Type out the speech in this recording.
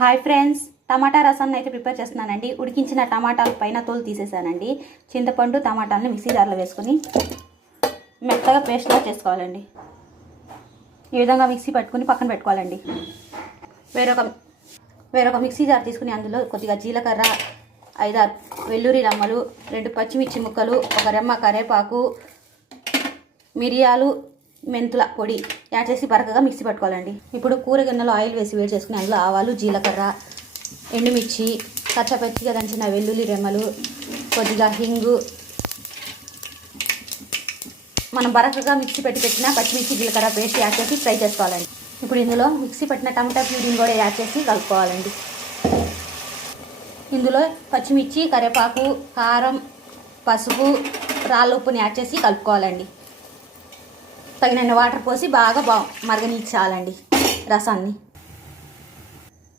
Hi friends, టమాటా రసాన్ని అయితే prepare చేస్తున్నానండి. ఉడికించిన టమాటాల పైన తోలు తీసేసానండి. చింతపండు టమాటాలని మిక్సీ జార్లో వేసుకొని మెత్తగా పేస్ట్లా చేసుకోవాలండి. ఈ విధంగా మిక్సీ పట్టుకుని పక్కన పెట్టుకోవాలండి. వేరొక మిక్సీ జార్ తీసుకుని అందులో కొద్దిగా జీలకర్ర, 5-6 వెల్లుల్లి రమ్మలు, 2 పచ్చిమిర్చి ముక్కలు, 1 రెమ్మ కరివేపాకు, మిరియాలు, మెంతుల పొడి యాడ్ చేసి బరకగా మిక్సీ పట్టుకోవాలండి. ఇప్పుడు కూర గిన్నెలో ఆయిల్ వేసి వేడి చేసుకుని అందులో ఆవాలు, జీలకర్ర, ఎండుమిర్చి, కచ్చపచ్చిగా దంచిన వెల్లుల్లి రెమ్మలు, కొద్దిగా హింగు, మనం బరకగా మిక్సీ పెట్టిన పచ్చిమిర్చి జీలకర్ర పేస్ట్ యాడ్ చేసి ఫ్రై చేసుకోవాలండి. ఇప్పుడు ఇందులో మిక్సీ పట్టిన టమాటా ప్యూరీని కూడా యాడ్ చేసి కలుపుకోవాలండి. ఇందులో పచ్చిమిర్చి, కరివేపాకు, కారం, పసుపు, రాళ్ళ ఉప్పుని యాడ్ చేసి కలుపుకోవాలండి. తగినన్ని వాటర్ పోసి బాగా మరగనిచ్చాలండి రసాన్ని.